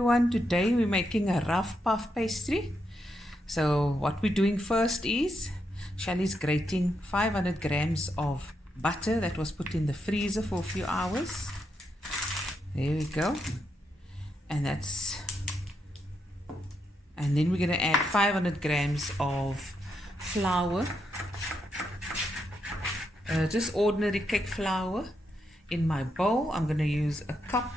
everyone, today we're making a rough puff pastry. So what we're doing first is Shelley's grating 500 grams of butter that was put in the freezer for a few hours. There we go. And then we're going to add 500 grams of flour, just ordinary cake flour. In my bowl I'm going to use a cup,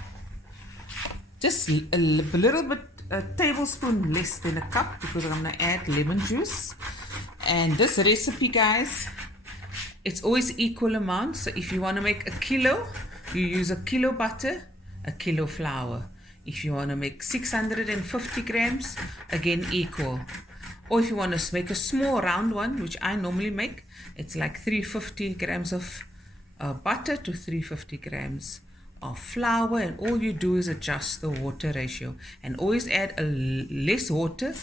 just a little bit, a tablespoon less than a cup, because I'm going to add lemon juice. And this recipe, guys, it's always equal amounts. So if you want to make a kilo, you use a kilo butter, a kilo flour. If you want to make 650 grams, again equal. Or if you want to make a small round one, which I normally make, it's like 350 grams of butter to 350 grams of flour, and all you do is adjust the water ratio, and always add less water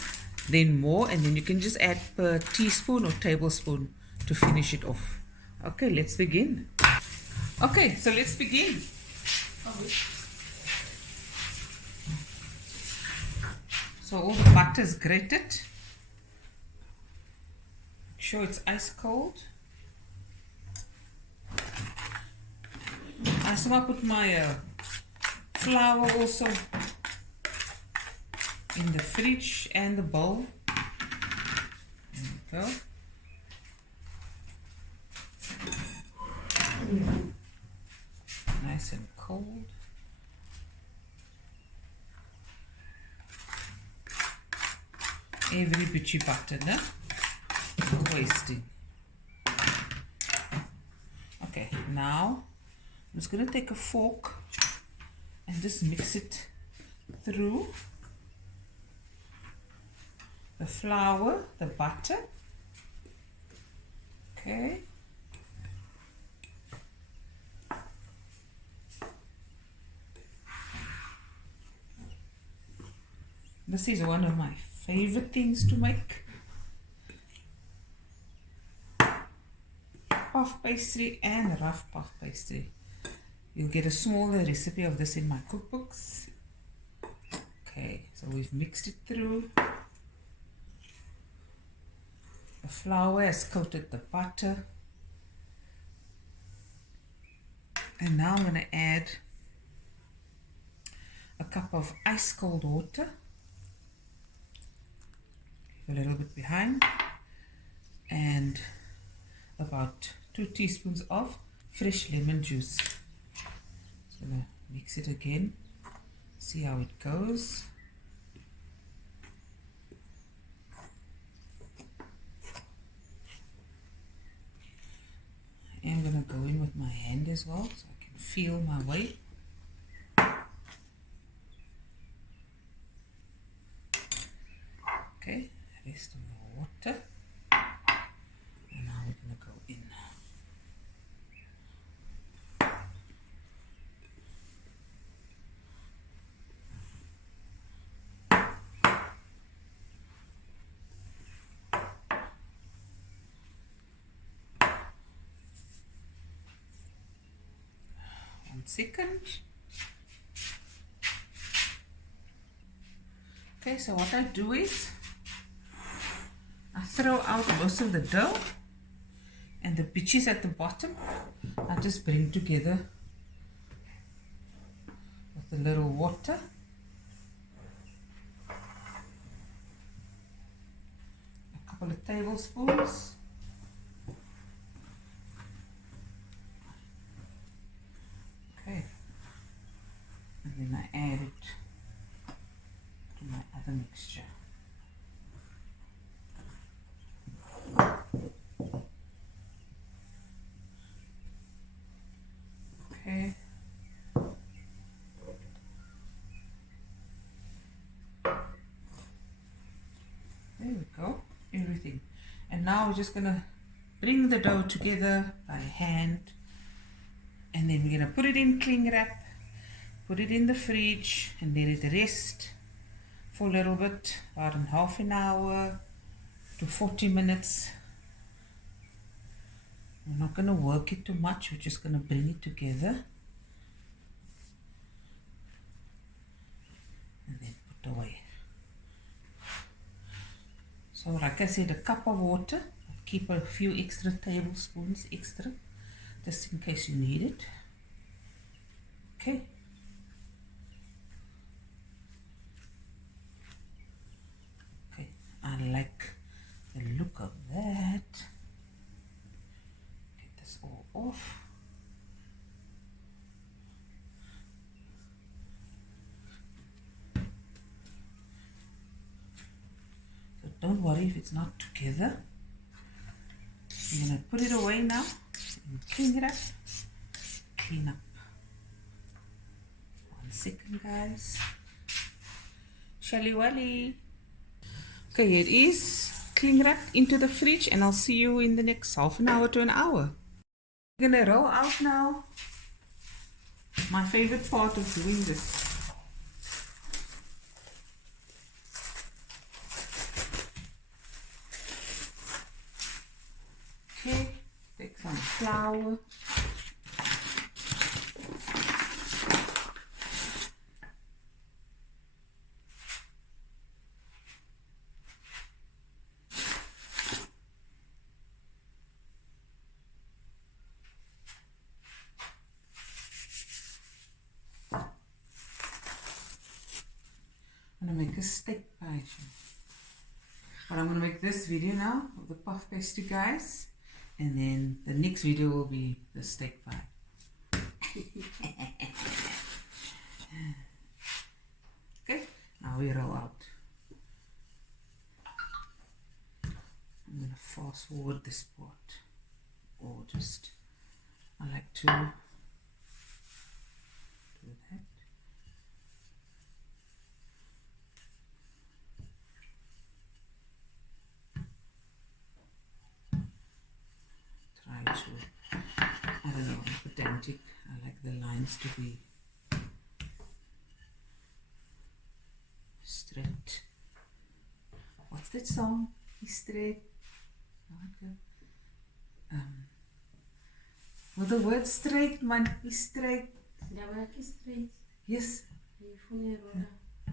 then more, and then you can just add per teaspoon or tablespoon to finish it off. Okay, let's begin. Okay, so let's begin. So all the butter is grated. Make sure it's ice cold. I still put my flour also in the fridge and the bowl. There we go. Nice and cold. Every bitchy butter, no? No wasting. Okay, now I'm just going to take a fork and just mix it through the flour, the butter. Okay. This is one of my favorite things to make. Puff pastry and rough puff pastry. You'll get a smaller recipe of this in my cookbooks. Okay, so we've mixed it through. The flour has coated the butter. And now I'm going to add a cup of ice cold water. A little bit behind. And about 2 teaspoons of fresh lemon juice. Just gonna mix it again, see how it goes. I am gonna go in with my hand as well, so I can feel my way. Okay, rest of the water. And now we're gonna go in. One second. Okay, so what I do is I throw out most of the dough, and the bitches at the bottom I just bring together with a little water. A couple of tablespoons. Okay, and then I add it to my other mixture. Okay. There we go, everything. And now we're just gonna bring the dough together by hand, and then we're gonna put it in cling wrap, put it in the fridge, and let it rest for a little bit, about half an hour to 40 minutes. We're not going to work it too much, we're just going to bring it together. And then away. So like I said, a cup of water. Keep a few extra tablespoons extra, just in case you need it. Okay. Okay, I like the look of that. Get this all off. So don't worry if it's not together. I'm going to put it away now and clean it up. Clean up. 1 second, guys. Shelly Wally. Okay, here it is. Clean it up into the fridge, and I'll see you in the next half an hour to an hour. I'm going to roll out now. My favorite part of doing this. Okay, take some flour. I'm going to make a steak pie. But I'm going to make this video now of the puff pastry, guys. And then the next video will be the steak pie. Okay, now we roll out. I'm going to fast forward this part. Or just, I like to do that. Try to, I don't know, I'm pedantic. I like the lines to be straight. What's that song? He's straight. Well, the word straight, man, he's straight. Ja, maar ik is straight. Yes.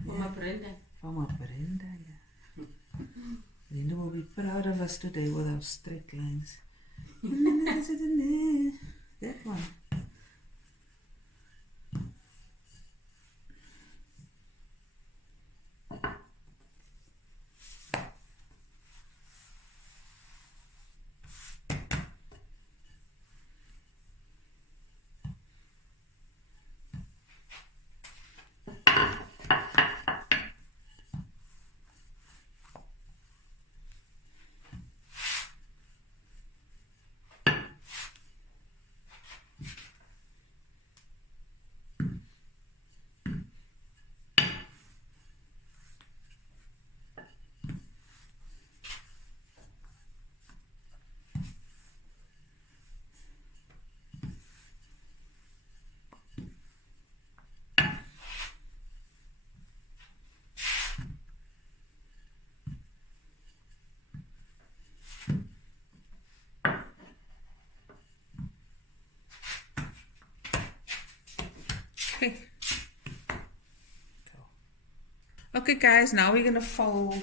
Mama Brenda. Mama Brenda, yeah. Linda will be proud of us today with our straight lines. That one. Okay. Okay, guys, now we're gonna fold.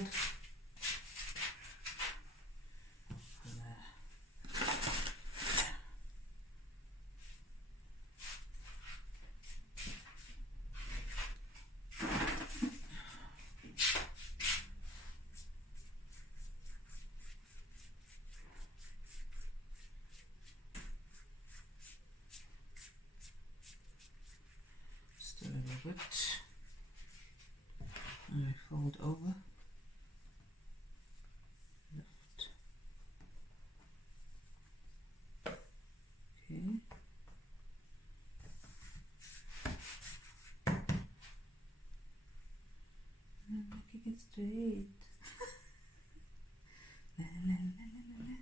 Just a little bit. And I fold over. Lift. Okay. I'm making it straight. La, la, la, la, la.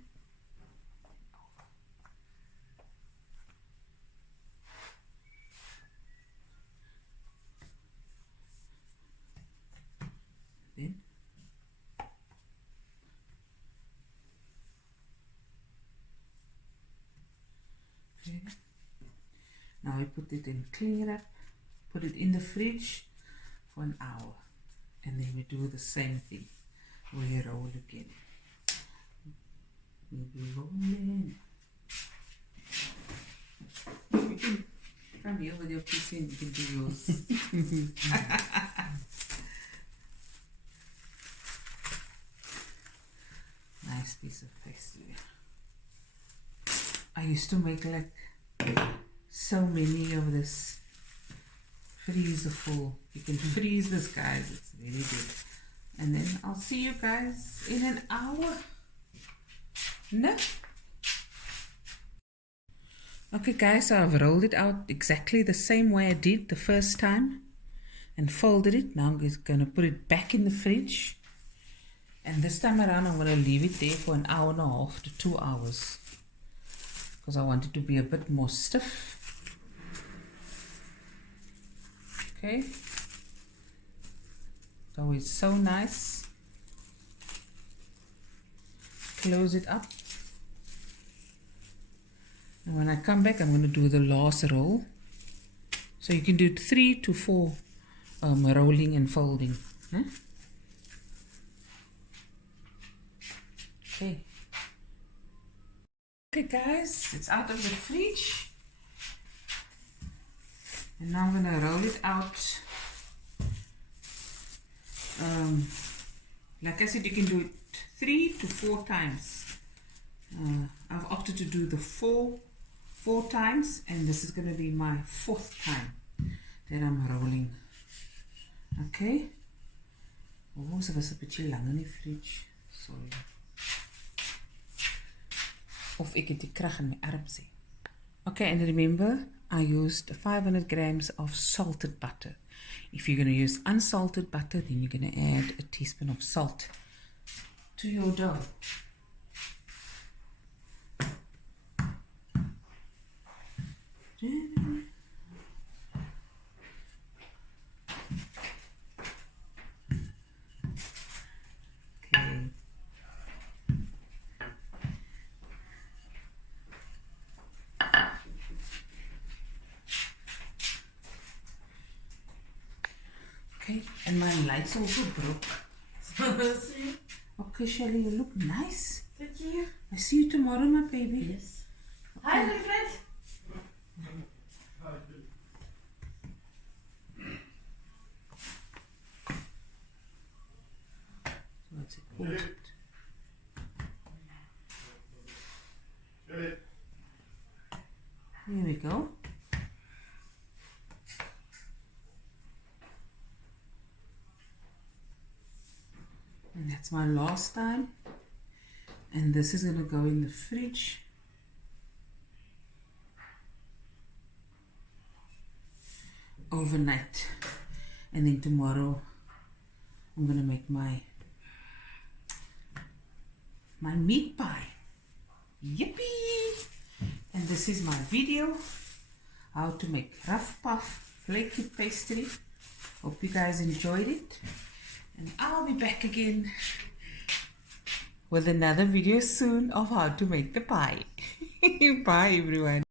Then okay. Now I put it in, clean it up, put it in the fridge for an hour, And then we do the same thing. We roll again. We'll be rolling. You can come here with your PC and you can do yours. Nice piece of pastry. I used to make like so many of this. Freezer full. You can freeze this, guys. It's really good. And then I'll see you guys in an hour. No? Okay guys, so I've rolled it out exactly the same way I did the first time and folded it. Now I'm just going to put it back in the fridge. And this time around I'm going to leave it there for an hour and a half to 2 hours. Because I want it to be a bit more stiff. Okay, so it's so nice. Close it up, and when I come back I'm going to do the last roll. So you can do 3 to 4 rolling and folding. Huh? Okay guys, it's out of the fridge. And now I'm going to roll it out. Like I said, you can do it 3 to 4 times. I've opted to do the four times, and this is going to be my 4th time that I'm rolling. Okay. Oh, so was 'n bietjie lang in die fridge. Sorry. Of ek het die krag in my arm sien. Okay, and remember, I used 500 grams of salted butter. If you're going to use unsalted butter, then you're going to add a teaspoon of salt to your dough. Okay. Okay, and my lights also broke. Okay, Shelly, you look nice. Thank you. I see you tomorrow, my baby. Yes. Hi, Wilfred. So it's important. Here we go. And that's my last time. And this is going to go in the fridge. Overnight. And then tomorrow I'm going to make my meat pie. Yippee! And this is my video how to make rough puff flaky pastry. Hope you guys enjoyed it. And I'll be back again with another video soon of how to make the pie. Bye everyone.